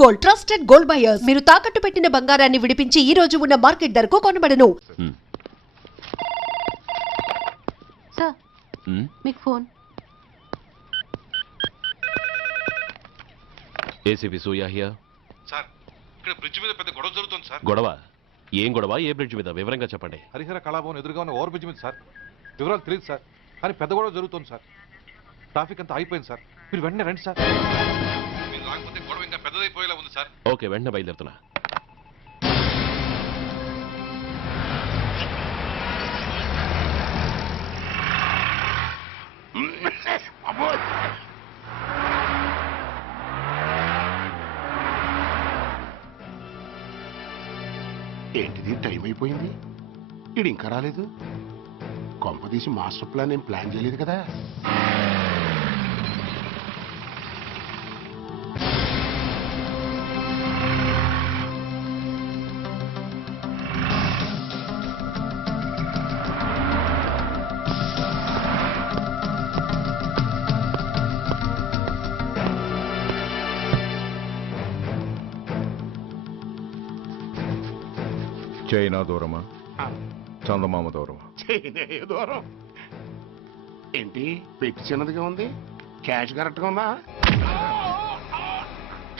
Gold trusted gold buyers మీరు తాకట్టు పెట్టిన బంగారాన్ని విడిపించి ఈ రోజు ఉన్న మార్కెట్ ధరకు కొనబడను. సార్ మీకు phone. ACP Surya here. Sir ఇక్కడ బ్రిడ్జ్ మీద పెద్ద గొడవ జరుగుతుంది సార్. గొడవ? ఏం గొడవ? ఏ బ్రిడ్జ్ మీద? వివరంగా చెప్పండి. హరిహర కళాభవన్ ఎదురుగా ఉన్న ఓవర్ బ్రిడ్జ్ మీద సార్. వివరాలు తెలియదు సార్, కానీ పెద్ద గొడవ జరుగుతుంది సార్. ట్రాఫిక్ అంతా అయిపోయింది సార్. మీరు వెంటనే రండి సార్. మీరు రాకపోతే గొడవ ఇంకా పెద్దదైపోయేలా ఉంది సార్. ఓకే, వెంటనే బయలుదేరుతున్నా. ఏంటిది, టైం అయిపోయింది, ఇది ఇంకా రాలేదు. కొంపదీసి మాస్టర్ ప్లాన్ ఏం ప్లాన్ చేయలేదు కదా. చైనా దూరమా, చందమామ దూరమా? చైనా దూరం ఏంటి, పెట్టి చిన్నదిగా ఉంది, క్యాష్ కరెక్ట్గా ఉందా?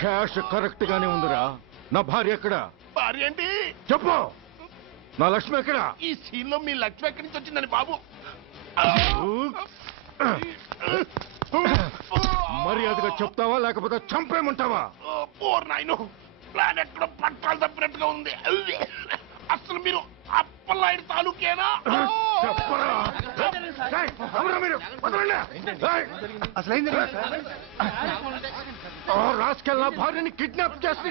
క్యాష్ కరెక్ట్ గానే ఉందిరా. నా భార్య ఎక్కడ? భార్య ఏంటి చెప్పు. నా లక్ష్మి ఎక్కడ? ఈ సీన్ లో మీ లక్ష్మి ఎక్కడి నుంచి వచ్చిందని బాబు. మర్యాదగా చెప్తావా లేకపోతే చంపేమంటావా? ఓర్ నాయను, ప్లాన్ ఎక్కడ పట్టాలు తప్పినట్టుగా ఉంది. అసలు మీరు అప్పలాయుడు తాలూకేనా? చెప్పరా. ఏయ్, ఎవరా మీరు? వదలండి. ఏయ్, ఓ రాస్కెల్, నా భార్యని కిడ్నాప్ చేసి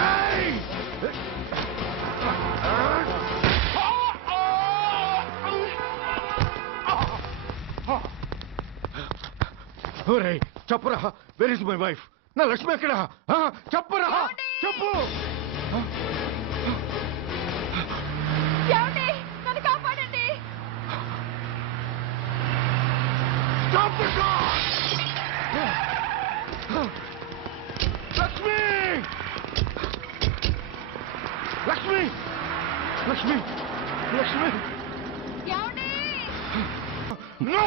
ఏయ్! ఒరేయ్, చెప్పురా, వేర్ ఇస్ మై వైఫ్? నా లక్ష్మి ఎక్కడ? చెప్పురా, చెప్పు. నన్ను కాపాడండి. లక్ష్మి, లక్ష్మి, లక్ష్మి, లక్ష్మి. నో,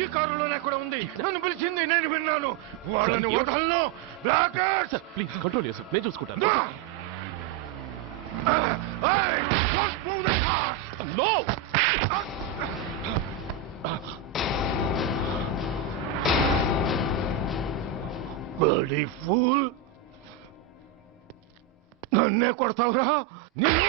ఈ కారులోనే కూడా ఉంది. నన్ను పిలిచింది, నేను విన్నాను. వాళ్ళని వదలను. ప్లీజ్ కంట్రోల్ చేసు, నేను చూసుకుంటాను. నో, బడీ ఫూల్, నన్నే కొడతావురా? నిన్ను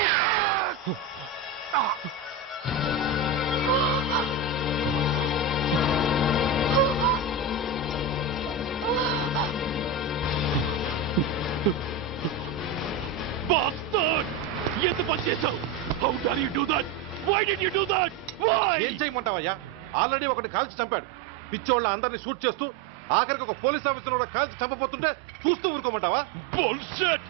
ఎంత పని చేశావు? How dare you do that? Why did you do that? Why? ఏం చేయమంటావయ్యా? ఆల్రెడీ ఒకటి కాల్చి చంపాడు. పిచ్చోళ్ళ అందరినీ షూట్ చేస్తూ ఆఖరికి ఒక పోలీస్ ఆఫీసర్ కూడా కాల్చి చంపబోతుంటే చూస్తూ ఊరుకోమంటావా? Bullshit!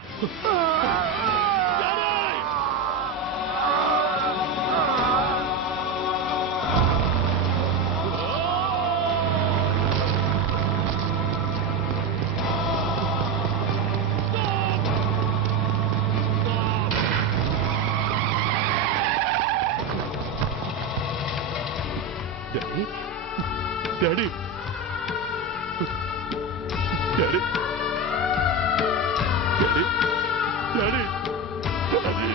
Daddy? Daddy? Daddy? Daddy? Daddy? Daddy?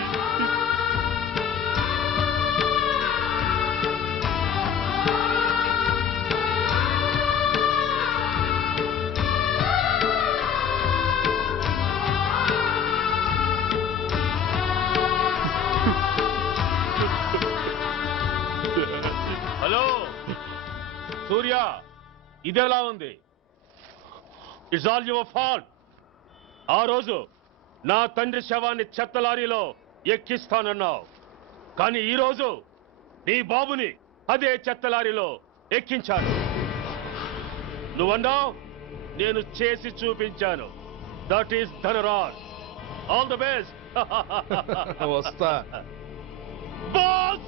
Hello Surya, ఇదెలా ఉంది? It's all your fault. ఆ రోజు నా తండ్రి శవాన్ని చెత్త లారీలో ఎక్కిస్తానన్నావు, కానీ ఈరోజు నీ బాబుని అదే చెత్త లారీలో ఎక్కించాను. నువ్వన్నావు నేను చేసి చూపించాను. That is Dhanraj. All the best. వస్తా. బాస్టర్డ్!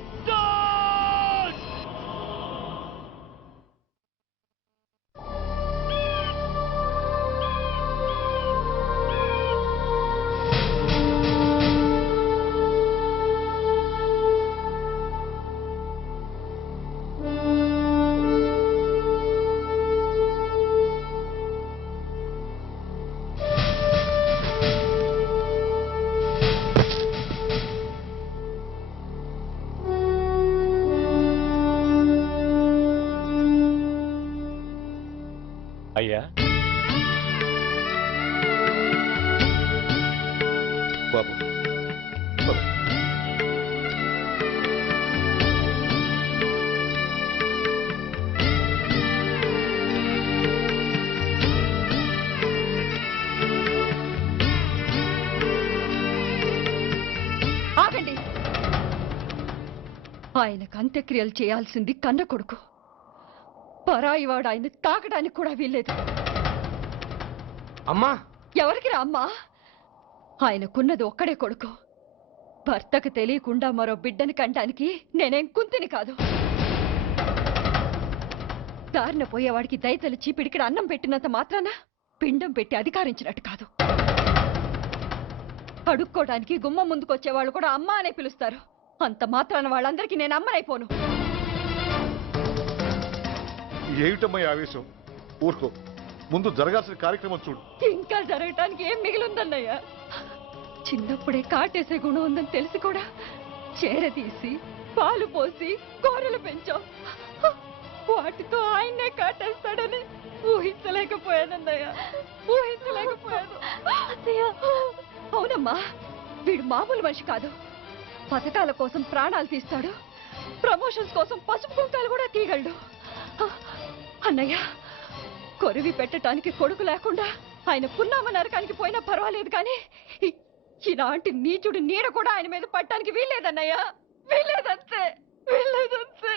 అయ్యా, బాబు పద. ఆగండి. ఆయనకు అంత్యక్రియలు చేయాల్సింది కన్న కొడుకు. పరాయివాడు ఆయన తాకడానికి కూడా వీల్లేదు. అమ్మా, ఎవరికి రా అమ్మా? ఆయనకున్నది ఒక్కడే కొడుకు. భర్తకు తెలియకుండా మరో బిడ్డని కంటానికి నేనేం కుంతిని కాదు. దారిన పోయేవాడికి దయతలిచి పిడికిడ అన్నం పెట్టినంత మాత్రాన పిండం పెట్టి అధికారించినట్టు కాదు. అడుక్కోవడానికి గుమ్మం ముందుకొచ్చేవాళ్ళు కూడా అమ్మ అనే పిలుస్తారు. అంత మాత్రాన వాళ్ళందరికీ నేను అమ్మనైపోను. ఏమిటమ్మా ఈ ఆవేశం? ఊరుకో, ముందు జరగాల్సిన కార్యక్రమం చూడు. ఇంకా జరగటానికి ఏం మిగిలిందన్నయ్య? చిన్నప్పుడే కాటేసే గుణం ఉందని తెలిసి కూడా చేరదీసి పాలు పోసి కూరలు పెంచాం. వాటితో ఆయన్నే కాటేస్తాడని ఊహించలేకపోయానన్నయ్య, ఊహించలేకపోయాను. అవునమ్మా, వీడు మామూలు మనిషి కాదు. పథకాల కోసం ప్రాణాలు తీస్తాడు, ప్రమోషన్స్ కోసం పసుపు కుంకాలు కూడా తీయగలడు. అన్నయ్య, కొరివి పెట్టడానికి కొడుకు లేకుండా ఆయన పున్నామ నరకానికి పోయినా పర్వాలేదు, కానీ ఇలాంటి నీచుడు నీడ కూడా ఆయన మీద పట్టడానికి వీల్లేదన్నయ్య, వీల్లేదంతే, వీల్లేదంతే.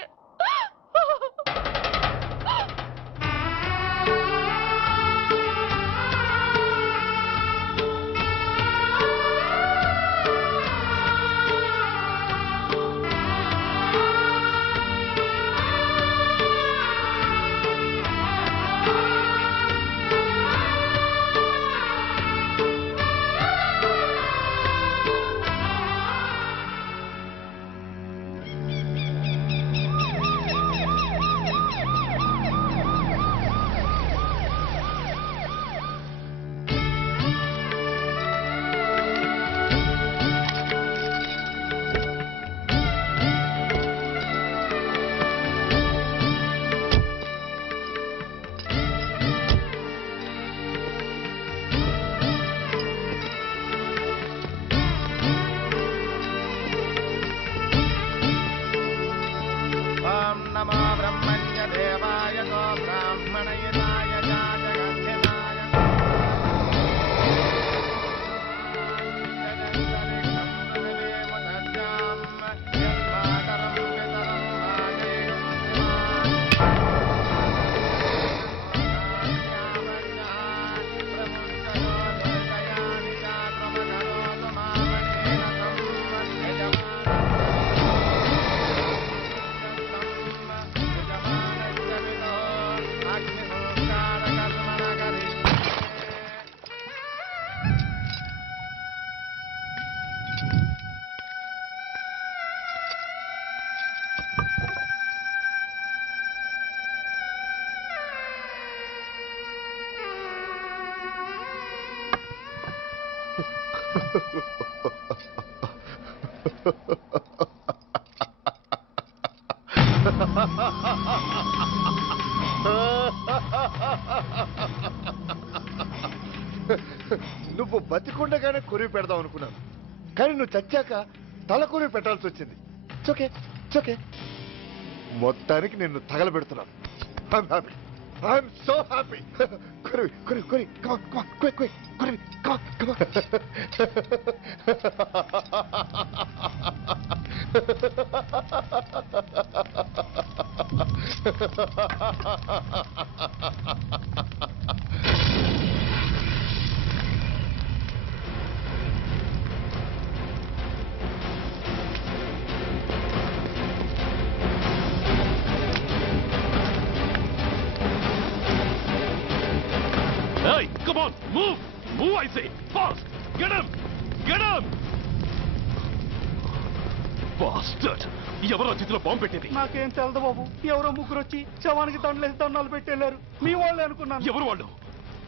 నువ్వు బతికుండగానే కొరివి పెడదాం అనుకున్నాను, కానీ నువ్వు చచ్చాక తల కొరివి పెట్టాల్సి వచ్చింది. ఓకే ఓకే, మొత్తానికి నిన్ను తగలబెడుతున్నాను. I'm happy, I'm so happy. కొరివి కొరివి కొరివి, కమాన్ కమాన్, క్విక్ క్విక్, కొరివి, come on come on. Hey, come on, move! Move, I say! Fast! Get him! Get him! Bastard! ఎవరో చేతిలో బాంబు పెట్టేది? నాకేం తెలదు బాబు. ఎవరో ముగ్గురు వచ్చి శవానికి దండలేసి దండాలు పెట్టేళ్ళారు. మీ వాళ్ళే అనుకున్నాను. ఎవరు వాళ్ళు?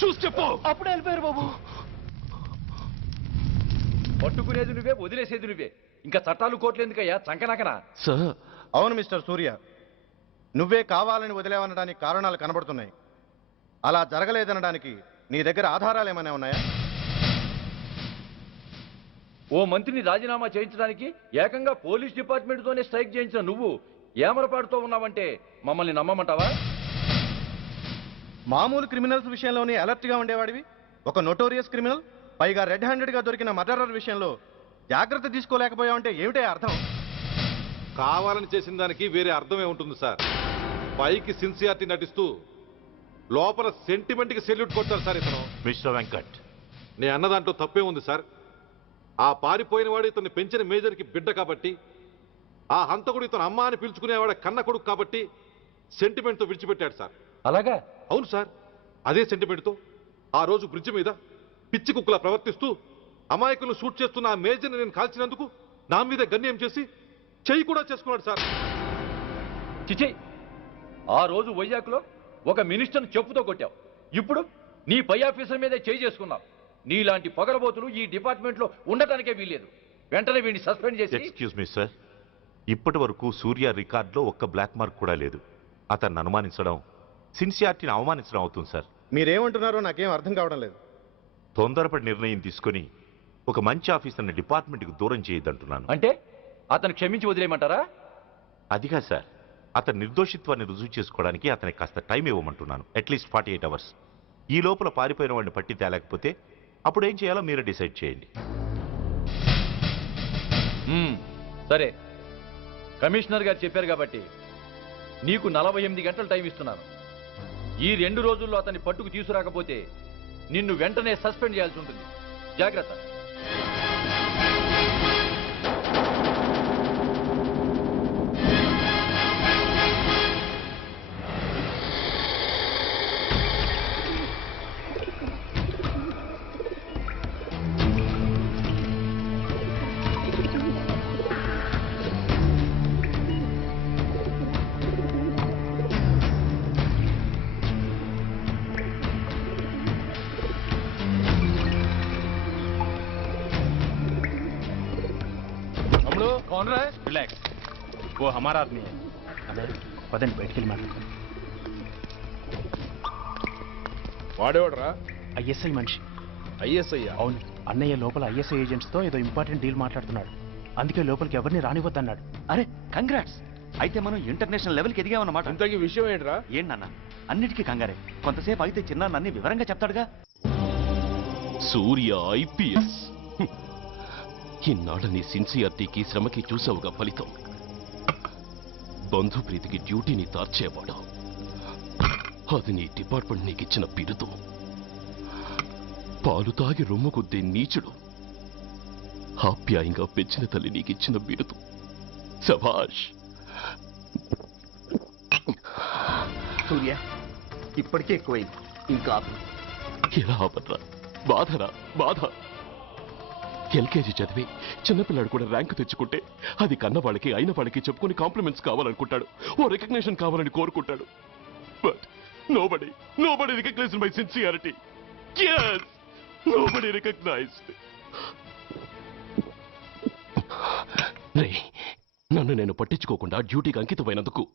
చూసి చెప్పు. అప్పుడే వెళ్ళిపోయారు బాబు. పట్టుకునేది నువ్వే, వదిలేసేది నువ్వే. ఇంకా చట్టాలు కోర్టులు ఎందుకయ్యా చంకనాకనా? సార్, అవును మిస్టర్ సూర్య, నువ్వే కావాలని వదిలేవనడానికి కారణాలు కనబడుతున్నాయి. అలా జరగలేదనడానికి నీ దగ్గర ఆధారాలు ఏమైనా ఉన్నాయా? ఓ మంత్రిని రాజీనామా చేయించడానికి ఏకంగా పోలీస్ డిపార్ట్మెంట్తోనే స్ట్రైక్ చేయించిన నువ్వు ఏమరపాటుతో ఉన్నావంటే మమ్మల్ని నమ్మమంటావా? మామూలు క్రిమినల్స్ విషయంలోనే అలర్ట్గా ఉండేవాడివి, ఒక నోటోరియస్ క్రిమినల్, పైగా రెడ్ హ్యాండెడ్గా దొరికిన మర్డరర్ విషయంలో జాగ్రత్త తీసుకోలేకపోయావంటే ఏమిటే అర్థం? కావాలని చేసిన దానికి వేరే అర్థమే ఉంటుంది సార్. పైకి సిన్సియారిటీ నటిస్తూ లోపల సెంటిమెంట్కి సెల్యూట్ కొడతారు సార్ ఇతను. మిస్టర్ వెంకట్, నే అన్న దాంట్లో తప్పే ఉంది సార్. ఆ పారిపోయిన వాడు ఇతన్ని పెంచిన మేజర్కి బిడ్డ కాబట్టి, ఆ హంతకుడు ఇతను అమ్మ అని పిలుచుకునేవాడు కన్న కొడుకు కాబట్టి సెంటిమెంట్తో విడిచిపెట్టాడు సార్. అలాగా? అవును సార్. అదే సెంటిమెంట్తో ఆ రోజు బ్రిడ్జ్ మీద పిచ్చి కుక్కలా ప్రవర్తిస్తూ అమాయకులను షూట్ చేస్తున్న ఆ మేజర్ని నేను కాల్చినందుకు నా మీద గన్యం చేసి చెయ్యి కూడా చేసుకున్నాడు సార్. చిచి, ఆ రోజు వైజాగ్లో ఒక మినిస్టర్ని చెప్పుతో కొట్టావు, ఇప్పుడు నీ పై ఆఫీసర్ మీదే చేయి చేసుకున్నావు. నీలాంటి పొగరబోతులు ఈ డిపార్ట్మెంట్లో ఉండటానికే వీల్లేదు. వెంటనే వీడిని సస్పెండ్ చేసి. ఎక్స్క్యూజ్ మీ సార్, ఇప్పటి వరకు సూర్య రికార్డులో ఒక్క బ్లాక్ మార్క్ కూడా లేదు. అతన్ని అనుమానించడం సిన్సియారిటీని అవమానించడం అవుతుంది సార్. మీరేమంటున్నారో నాకేం అర్థం కావడం లేదు. తొందరపడి నిర్ణయం తీసుకుని ఒక మంచి ఆఫీసర్ని డిపార్ట్మెంట్కి దూరం చేయొద్దంటున్నాను. అంటే అతను క్షమించి వదిలేయమంటారా? అదిగా సార్, అతని నిర్దోషిత్వాన్ని రుజువు చేసుకోవడానికి అతనికి కాస్త టైం ఇవ్వమంటున్నాను. At least 48 hours. ఈ లోపల పారిపోయిన వాడిని పట్టి తేలేకపోతే అప్పుడు ఏం చేయాలో మీరే డిసైడ్ చేయండి. సరే, కమిషనర్ గారు చెప్పారు కాబట్టి నీకు 48 గంటలు టైం ఇస్తున్నాను. ఈ 2 రోజుల్లో అతన్ని పట్టుకు తీసుకురాకపోతే నిన్ను వెంటనే సస్పెండ్ చేయాల్సి ఉంటుంది. జాగ్రత్త. कौन रहा है? रिलैक्स, वो हमारा आदमी है. పదండి బయటికి వెళ్ళి మాట్లాడుకో. వాడేవాడరా? ఐఎస్ఐ మనిషి. ఐఎస్ఐ? అవును, అన్నయ్య లోపల ఐఎస్ఐ ఏజెంట్స్తో ఏదో ఇంపార్టెంట్ డీల్ మాట్లాడుతున్నాడు. అందుకే లోపలికి ఎవరిని రానివద్దన్నాడు. అరే కంగ్రాట్స్, అయితే మనం ఇంటర్నేషనల్ లెవెల్కి ఎదిగామన్నమాట. ఇంతకీ విషయం ఏంట్రా? ఏంటన్నా అన్నిటికీ కంగారే, కొంతసేపు అయితే చిన్న అన్ని వివరంగా చెప్తాడుగా. సూర్య ఐపీఎస్, ఇన్నాళ్ళ నీ సిన్సియారిటీకి శ్రమకి చూసావుగా ఫలితం. బంధుప్రీతికి డ్యూటీని తార్చేవాడు. అది నీ డిపార్ట్మెంట్ నీకిచ్చిన బిరుదు. పాలు తాగి రొమ్ము కొద్దే నీచుడు ఆప్యాయంగా పెంచిన తల్లి నీకిచ్చిన బిరుదు. శభాష్. సూర్య, ఇప్పటికే ఎక్కువైంది, ఇంకా ఎలా ఆపట్రా? బాధరా బాధ. ఎల్కేజీ చదివి చిన్నపిల్లాడు కూడా ర్యాంకు తెచ్చుకుంటే అది కన్న వాళ్ళకి అయిన వాళ్ళకి చెప్పుకుని కాంప్లిమెంట్స్ కావాలనుకుంటాడు, ఓ రికగ్నిషన్ కావాలని కోరుకుంటాడు. But nobody recognized my sincerity. yes, nobody recognized. నన్ను నేను పట్టించుకోకుండా డ్యూటీకి అంకితమైనందుకు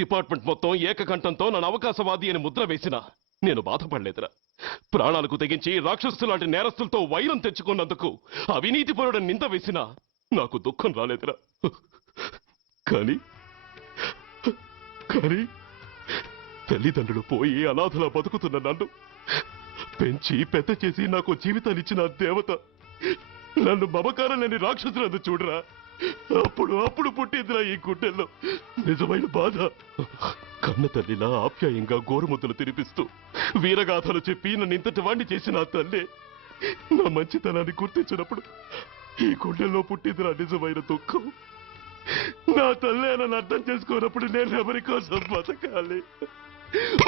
డిపార్ట్మెంట్ మొత్తం ఏకకంఠంతో నన్ను అవకాశవాది అని ముద్ర వేసినా నేను బాధపడలేదురా. ప్రాణాలకు తెగించి రాక్షసులాంటి నేరస్తులతో వైరం తెచ్చుకున్నందుకు అవినీతిపరుడు నింద వేసినా నాకు దుఃఖం రాలేదురా. కానీ తల్లిదండ్రులు పోయి అనాథలా బతుకుతున్న నన్ను పెంచి పెద్ద చేసి నాకు జీవితాన్నిచ్చిన దేవత నన్ను మమకారం లేని రాక్షసులందు చూడరా. అప్పుడు పుట్టిందిరా ఈ గుండెల్లో నిజమైన బాధ. కన్న తల్లిలా ఆప్యాయంగా గోరుముద్దలు తినిపిస్తూ వీరగాథలు చెప్పి నన్ను ఇంతటి వాణ్ణి చేసిన ఆ తల్లే నా మంచితనాన్ని గుర్తించినప్పుడు ఈ గుండెల్లో పుట్టిందిరా నిజమైన దుఃఖం. నా తల్లే నన్ను అర్థం చేసుకోనప్పుడు నేను ఎవరి కోసం బతకాలి?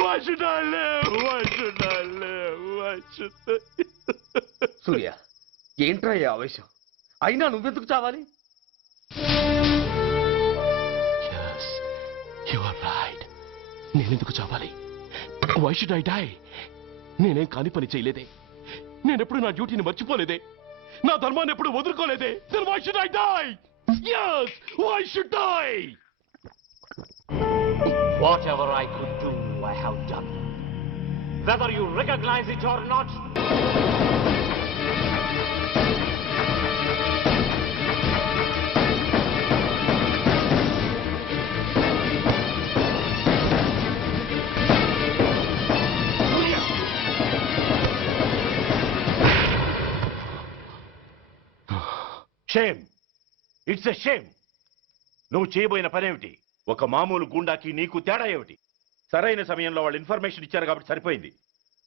Why should I live? Why should I live? సూర్య ఏంట్రా ఈ ఆవేశం? అయినా నువ్వెందుకు చావాలి? నేనెందుకు చావాలి? Why should I die? నేనేం కాని పని చేయలేదే, నేనెప్పుడు నా డ్యూటీని మర్చిపోలేదే, నా ధర్మాన్ని ఎప్పుడు వదులుకోలేదే. Then why should I die? Yes, why should I? Whatever I could do, I have done. Whether you recognize it or not. Shame, it's a shame. నువ్వు చేయబోయిన పనేమిటి? ఒక మామూలు గుండాకి నీకు తేడా ఏమిటి? సరైన సమయంలో వాళ్ళు ఇన్ఫర్మేషన్ ఇచ్చారు కాబట్టి సరిపోయింది.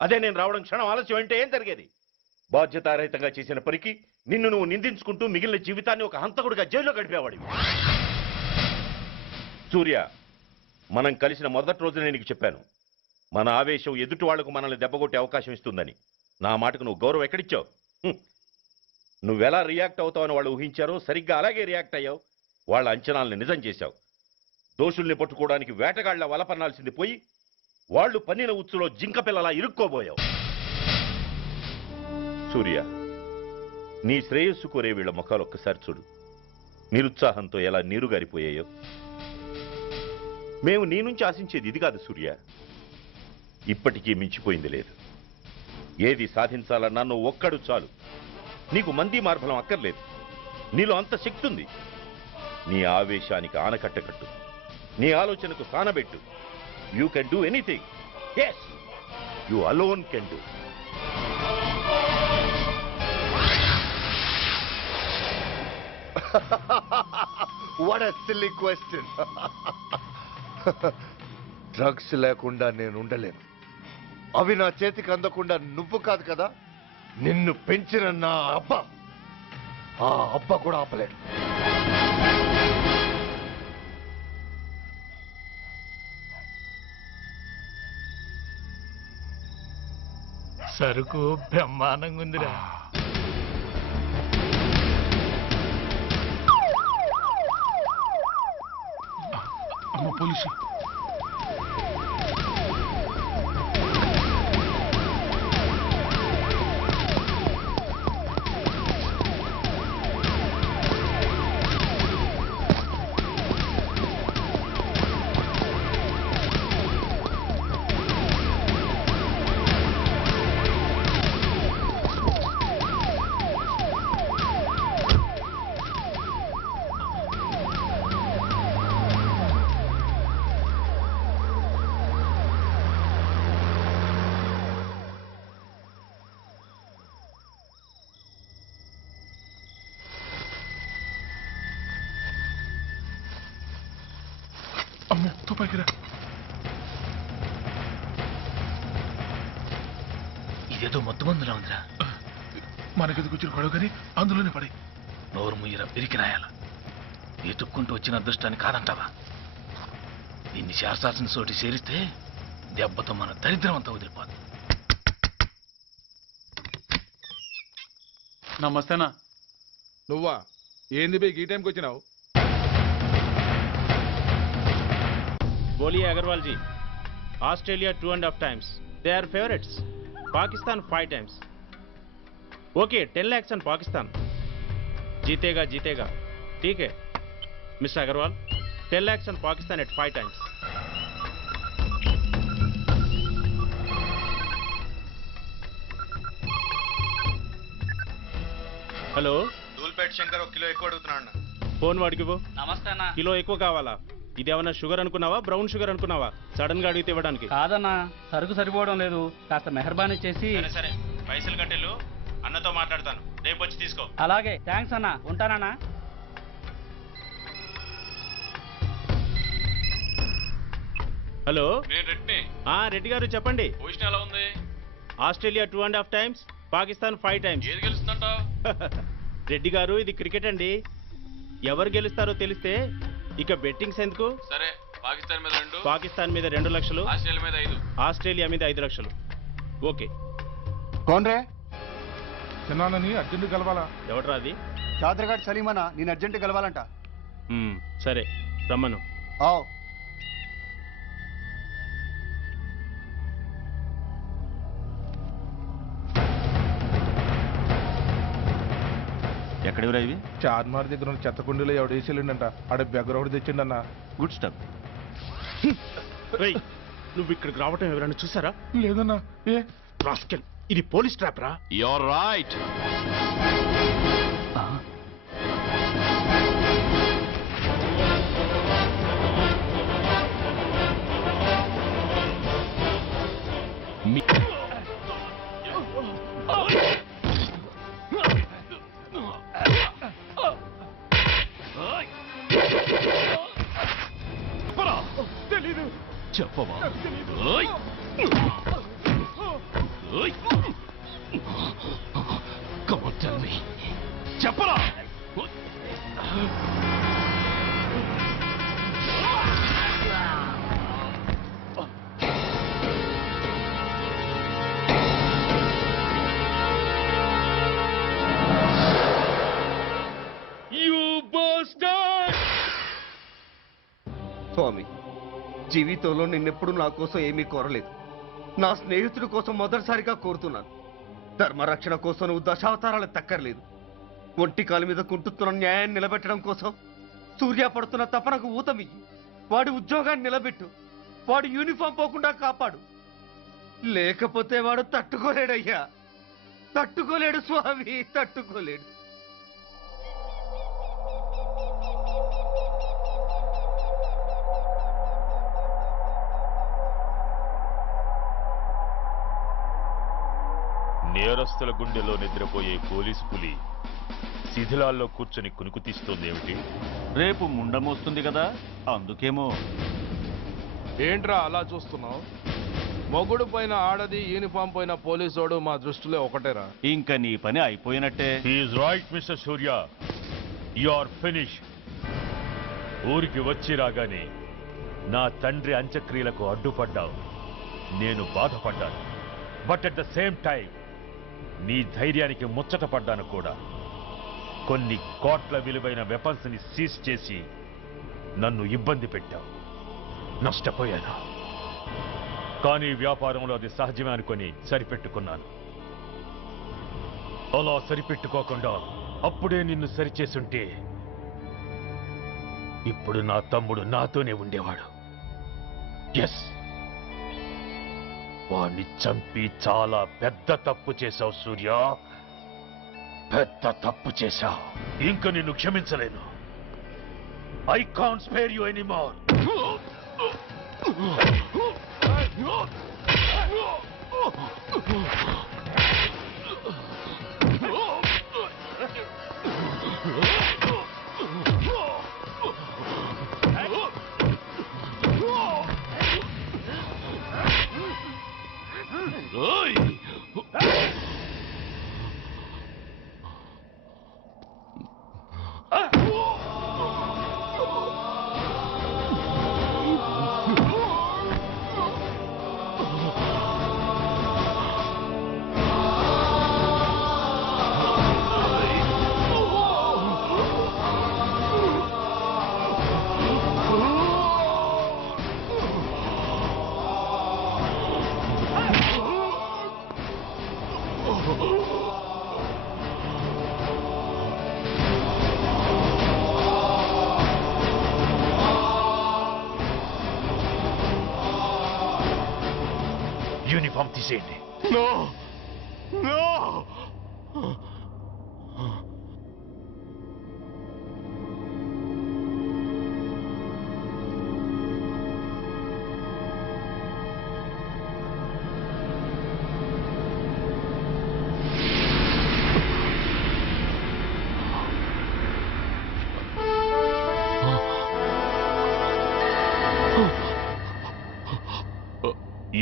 అదే నేను రావడం క్షణం ఆలస్యం అంటే ఏం జరిగేది? బాధ్యతారహితంగా చేసిన పనికి నిన్ను నువ్వు నిందించుకుంటూ మిగిలిన జీవితాన్ని ఒక హంతకుడిగా జైల్లో గడిపేవాడివి. సూర్య, మనం కలిసిన మొదటి రోజునే నీకు చెప్పాను, మన ఆవేశం ఎదుటి వాళ్లకు మనల్ని దెబ్బగొట్టే అవకాశం ఇస్తుందని. నా మాటకు నువ్వు గౌరవం ఎక్కడిచ్చావు? నువ్వెలా రియాక్ట్ అవుతావని వాళ్ళు ఊహించారో సరిగ్గా అలాగే రియాక్ట్ అయ్యావు. వాళ్ళ అంచనాల్ని నిజం చేశావు. దోషుల్ని పట్టుకోవడానికి వేటగాళ్ల వలపన్నాల్సింది పోయి వాళ్ళు పన్నిన ఉచ్చులో జింక పిల్లలా ఇరుక్కోబోయావు. సూర్య, నీ శ్రేయస్సు కోరే వీళ్ళ ముఖాలు ఒక్కసారి చూడు. నిరుత్సాహంతో ఎలా నీరుగారిపోయాయో. మేము నీ నుంచి ఆశించేది ఇది కాదు సూర్య. ఇప్పటికీ మించిపోయింది లేదు. ఏది సాధించాలన్నా నువ్వు ఒక్కడు చాలు. నీకు మంది మార్బలం అక్కర్లేదు. నీలో అంత శక్తి ఉంది. నీ ఆవేశానికి ఆనకట్ట కట్టు, నీ ఆలోచనకు సానబెట్టు. You can do anything. Yes, you alone can do. What a silly question. Drugs లేకుండా నేను ఉండలేను. అవి నా చేతికి అందకుండా నువ్వు కాదు కదా, నిన్ను పెంచిన నా అబ్బ, ఆ అబ్బ కూడా ఆపలేడు. సరుకు బ్రహ్మాండంగా ఉందిరా. అమ్మ పోలీసు. అమ్మో, తుపాకిరా. ఇదేదో మొత్తం మందులా ఉందిరా. మనకెందుకు వచ్చిన గొడవ కానీ అందులోనే పడి. నోరు ముయ్యరా పిరికినాయాల. ఎతుక్కుంటూ వచ్చిన అదృష్టాన్ని కాదంటావా? దీన్ని శాస్త్రాసిన చోటి చేరిస్తే దెబ్బతో మన దరిద్రం అంతా వదిలిపోదు. నమస్తేనా. నువ్వా? ఏంది బే ఈ టైంకి వచ్చినావు? बोलिए Agarwal ji. Australia 2.5 times. They are favorites. Pakistan 5 times. Okay, 10 lakhs on Pakistan. जीतेगा जीतेगा. ठीक है mister Agarwal. 10 lakhs on Pakistan at 5 times. Hello, Dhoolpet Shankar 1 kilo ఎక్కువ అడుగుతున్నాడు. ఫోన్ వాడికి పో. నమస్తే అన్న. కిలో ఎక్కువ కావాలా? ఇదేమన్నా షుగర్ అనుకున్నావా, బ్రౌన్ షుగర్ అనుకున్నావా? సడన్ గా అడిగితే ఇవ్వడానికి కాదన్నా, సరుకు సరిపోవడం లేదు. కాస్త మెహర్బానీ చేసి. సరే, పైసలు కట్టెలు. అన్నతో మాట్లాడతాను, రేపు వచ్చి తీసుకో. అలాగే, థ్యాంక్స్ అన్న. ఉంటానన్నా. హలో, రెడ్డి. రెడ్డి గారు చెప్పండి. పొజిషన్ ఎలా ఉంది? Australia 2.5 times, Pakistan 5 times. ఏది గెలుస్తుందంట? రెడ్డి గారు, ఇది క్రికెట్ అండి. ఎవరు గెలుస్తారో తెలిస్తే ఇక బెట్టింగ్స్ ఎందుకు? సరే, పాకిస్తాన్ మీద 2, పాకిస్తాన్ మీద 2 లక్షలు, ఆస్ట్రేలియా మీద 5, ఆస్ట్రేలియా మీద 5 లక్షలు. Okay, కోన్రే చిన్నానని urgent కలవాలా? ఎవట్రా అది? చాదరగాడ్ సలీమనా నేను అర్జెంట్ కలవాలంట. సరే రమ్మను. ఆవ్. ఎక్కడెవరా ఇవి? చార్మార్ దగ్గర ఉన్న చెత్త కుండీలో ఎవడు వేసేళ్ళంట. ఆడ బెగ్గర ఒకటి తెచ్చిండన్న. Good stuff. నువ్వు ఇక్కడికి రావటం ఎవరైనా చూసారా? లేదన్నా. ఏ రాస్కెల్, ఇది పోలీస్ ట్రాప్ రా. You're right. తెలీదు. చెప్పవా? Come on, tell me. చెప్పరా? స్వామి, జీవితంలో నిన్నెప్పుడు నా కోసం ఏమీ కోరలేదు. నా స్నేహితుడి కోసం మొదటిసారిగా కోరుతున్నాను. ధర్మరక్షణ కోసం నువ్వు దశావతారాలు తక్కర్లేదు. ఒంటి కాలు మీద కుంటుతున్న న్యాయాన్ని నిలబెట్టడం కోసం సూర్య పడుతున్న తపనకు ఊతమియ్యి. వాడి ఉద్యోగాన్ని నిలబెట్టు. వాడు యూనిఫామ్ పోకుండా కాపాడు. లేకపోతే వాడు తట్టుకోలేడయ్యా. తట్టుకోలేడు స్వామి, తట్టుకోలేడు. నేరస్తుల గుండెలో నిద్రపోయే పోలీసు పులి శిథిలాల్లో కూర్చొని కునుకు తీస్తోందేమిటి? రేపు ముండమొస్తుంది కదా, అందుకేమో. ఏంట్రా అలా చూస్తున్నావు? మొగుడు పైన ఆడది, యూనిఫామ్ పైన పోలీసోడు మా దృష్టిలో ఒకటేరా. ఇంకా నీ పని అయిపోయినట్టే. Is right mister Surya, you are finish. ఊరికి వచ్చి రాగానే నా తండ్రి అంత్యక్రియలకు అడ్డుపడ్డావు. నేను బాధపడ్డాను. But at the same time నీ ధైర్యానికి ముచ్చట పడ్డాను కూడా. కొన్ని కోట్ల విలువైన వెపన్స్ ని సీజ్ చేసి నన్ను ఇబ్బంది పెట్టావు. నష్టపోయాను. కానీ వ్యాపారంలో అది సహజమే అనుకొని సరిపెట్టుకున్నాను. అలా సరిపెట్టుకోకుండా అప్పుడే నిన్ను సరిచేసుంటే ఇప్పుడు నా తమ్ముడు నాతోనే ఉండేవాడు. ఎస్, వాణ్ణి చంపి చాలా పెద్ద తప్పు చేశావు సూర్య. పెద్ద తప్పు చేశావు. ఇంక నిన్ను క్షమించలేను. I can't spare you anymore. Uniform తీసేయండి. No no.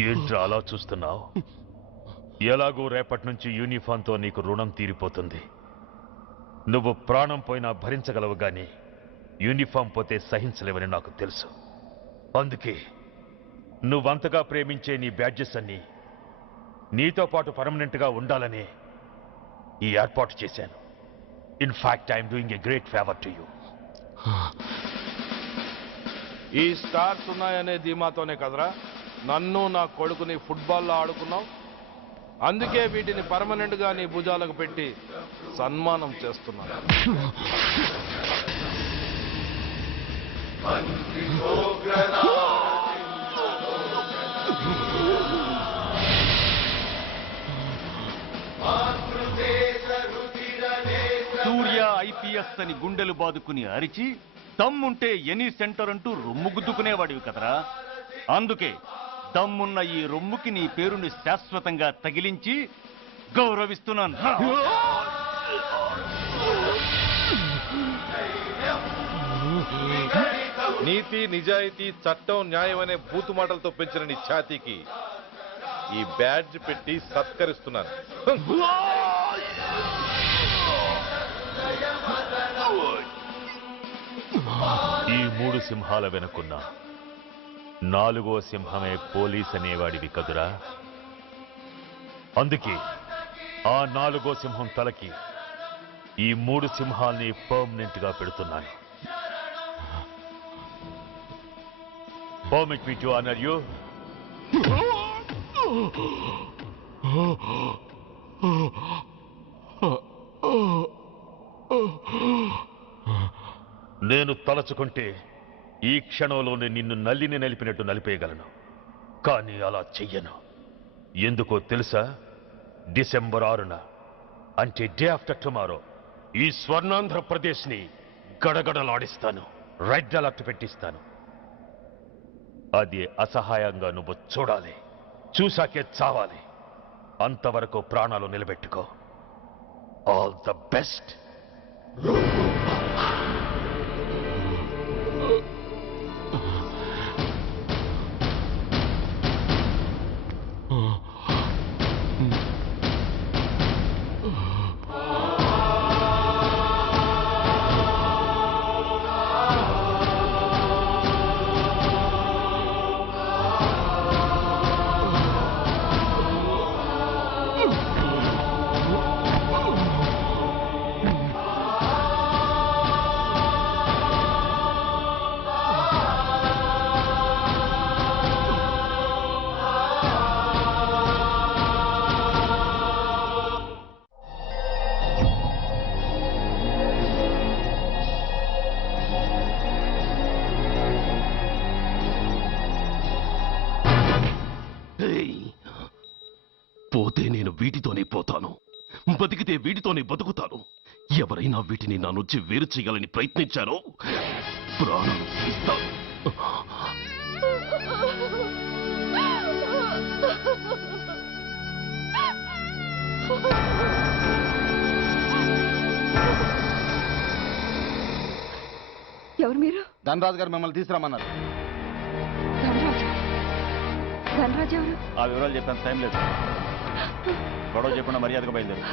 ఏంట్రా అలా చూస్తున్నావు? ఎలాగో రేపటి నుంచి యూనిఫామ్తో నీకు రుణం తీరిపోతుంది. నువ్వు ప్రాణం పోయినా భరించగలవు గాని యూనిఫామ్ పోతే సహించలేవని నాకు తెలుసు. అందుకే నువ్వంతగా ప్రేమించే నీ బ్యాడ్జెస్ అన్ని నీతో పాటు పర్మనెంట్గా ఉండాలని ఈ ఏర్పాటు చేశాను. In fact I'm doing a great favour to you. ఈ స్టార్స్ ఉన్నాయనే ధీమాతోనే కదరా నన్ను నా కొడుకుని ఫుట్బాల్లో ఆడుకున్నావు. అందుకే వీటిని పర్మనెంట్ గా నీ భుజాలకు పెట్టి సన్మానం చేస్తున్నాను. సూర్య ఐపీఎస్ అని గుండెలు బాదుకుని అరిచి దమ్ముంటే ఎనీ సెంటర్ అంటూ రొమ్ము గుద్దుకునేవాడివి కదరా. అందుకే దమ్మున్న ఈ రొమ్ముకి నీ పేరుని శాశ్వతంగా తగిలించి గౌరవిస్తున్నాను. నీతి, నిజాయితీ, చట్టం, న్యాయం అనే బూతు మాటలతో పెంచిన నీ ఛాతీకి ఈ బ్యాడ్జ్ పెట్టి సత్కరిస్తున్నాను. ఈ 3 సింహాల వెనుకున్న 4వ సింహమే పోలీస్ అనేవాడివి కదురా. అందుకే ఆ 4వ సింహం తలకి ఈ 3 సింహాల్ని పర్మనెంట్ గా పెడుతున్నాను. Permit me to honor you. నేను తలచుకుంటే ఈ క్షణంలోనే నిన్ను నల్లిని నలిపినట్టు నలిపేయగలను. కానీ అలా చెయ్యను. ఎందుకో తెలుసా? డిసెంబర్ 6న అంటే డే ఆఫ్టర్ టుమారో ఈ స్వర్ణాంధ్రప్రదేశ్ని గడగడలాడిస్తాను. రెడ్ అలర్ట్ పెట్టిస్తాను. అది అసహాయంగా నువ్వు చూడాలి. చూశాకే చావాలి. అంతవరకు ప్రాణాలు నిలబెట్టుకో. All the best. పోతే నేను వీటితోనే పోతాను, బతికితే వీటితోనే బతుకుతాను. ఎవరైనా వీటిని నా నుంచి వేరు చేయాలని ప్రయత్నించారో ప్రాణాలు తీస్తాను. ఎవరు మీరు? ధనరాజు గారు మిమ్మల్ని తీసుకురామన్నారు. ధనరాజు ఎవరు? ఆ వివరాలు చెప్పాను, టైం లేదు. గొడవ చెప్పిన మర్యాదగా బయలుదేరు.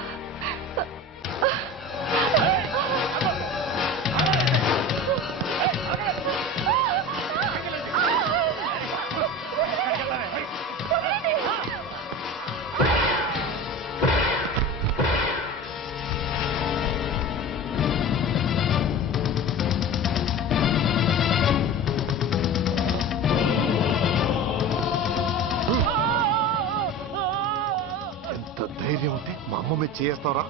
ధైర్యం ఉంటే మా అమ్మ మీద చేస్తావరా?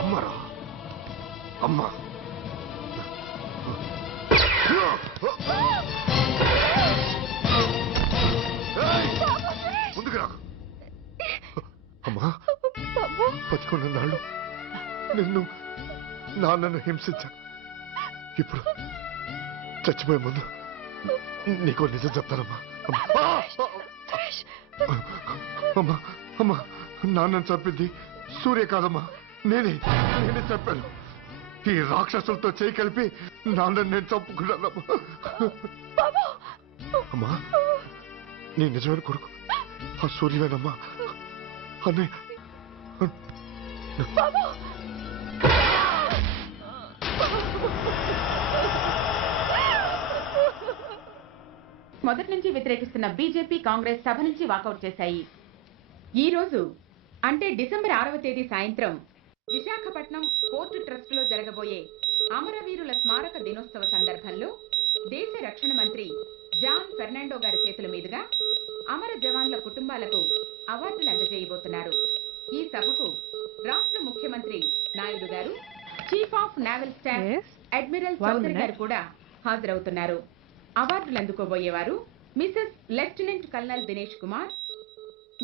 అమ్మరా అమ్మ, ముందుకు రా అమ్మా. బతికున్న నాళ్ళు నిన్ను నాన్నను హింసించా. ఇప్పుడు చచ్చిపోయే ముందు నీకో నిజం చెప్తానమ్మా. అమ్మా అమ్మా, నాన్నను చంపింది సూర్య కాదమ్మా, నేనే చంపాను. ఈ రాక్షసులతో చేయి కలిపి నాన్నని నేను చంపుకున్నానమ్మా. అమ్మా, నీ నిజమైన కొడుకు ఆ సూర్యవేనమ్మా. అన్నయ్య మొదటి నుంచి వ్యతిరేకిస్తున్న బీజేపీ, కాంగ్రెస్ సభ నుంచి వాకౌట్ చేశాయి. ఈ రోజు అంటే డిసెంబర్ 6వ తేదీ సాయంత్రం విశాఖపట్నం పోర్టు ట్రస్టులో జరగబోయే అమరవీరుల స్మారక దినోత్సవ సందర్భంలో దేశ రక్షణ మంత్రి జాన్ ఫెర్నాండో గారి చేతుల మీదుగా అమర జవాన్ల కుటుంబాలకు అవార్డులు అందజేయబోతున్నారు. ఈ సభకు రాష్ట్ర ముఖ్యమంత్రి నాయుడు గారు, chief of naval staff admiral Chaudhary గారు కూడా హాజరవుతున్నారు. అవార్డులు అందుకోబోయేవారు Mrs lieutenant colonel Dinesh Kumar,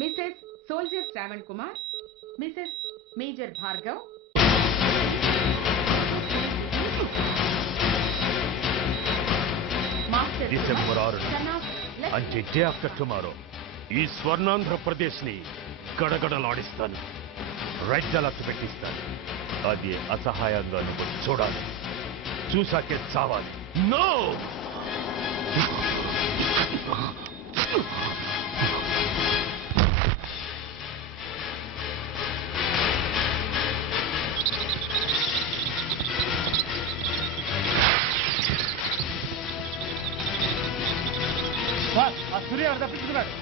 Mrs soldier Shravan Kumar, Mrs major Bhargav, December 6 అంటే డే ఆఫ్టర్ టుమారో ఈ స్వర్ణాంధ్రప్రదేశ్ ని గడగడలాడిస్తాను. రెడ్ అలర్ట్ పెట్టిస్తాను. అది అసహాయంగా నువ్వు చూడాలి. చూసాకే చావాలి. నో సూర్య తప్పించుకున్నాడు.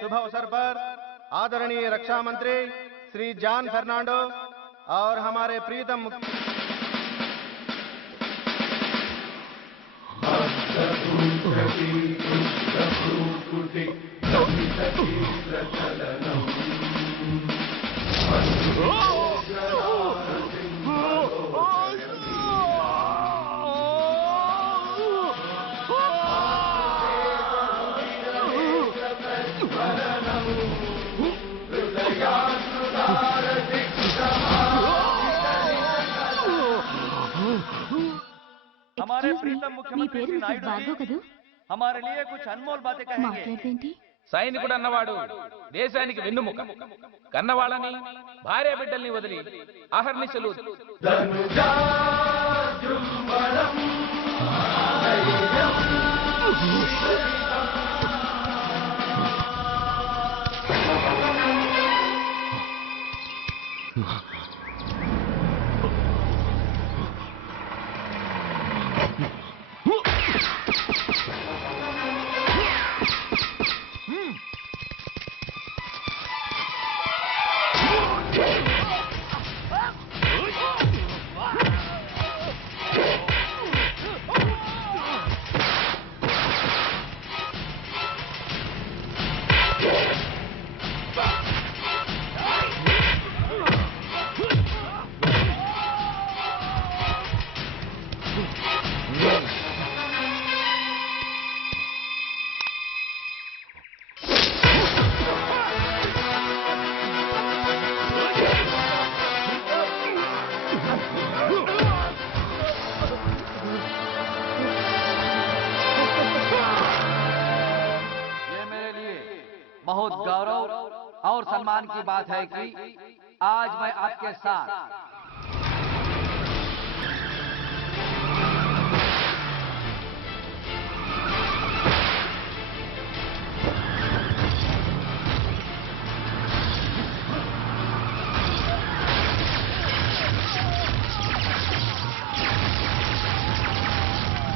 शुभ अवसर पर आदरणीय रक्षा मंत्री श्री जॉन फर्नांडो और हमारे प्रीतम हमारे प्रीतम मुख्यमंत्री श्री नायडू जी हमारे लिए कुछ अनमोल बातें कहेंगे। సైనికుడు అన్నవాడు దేశానికి వెన్నుముక. కన్నవాళ్ళని భార్య బిడ్డల్ని వదిలి అహర్నిశలు बहुत गौरव और सम्मान की बात है कि आज मैं आपके साथ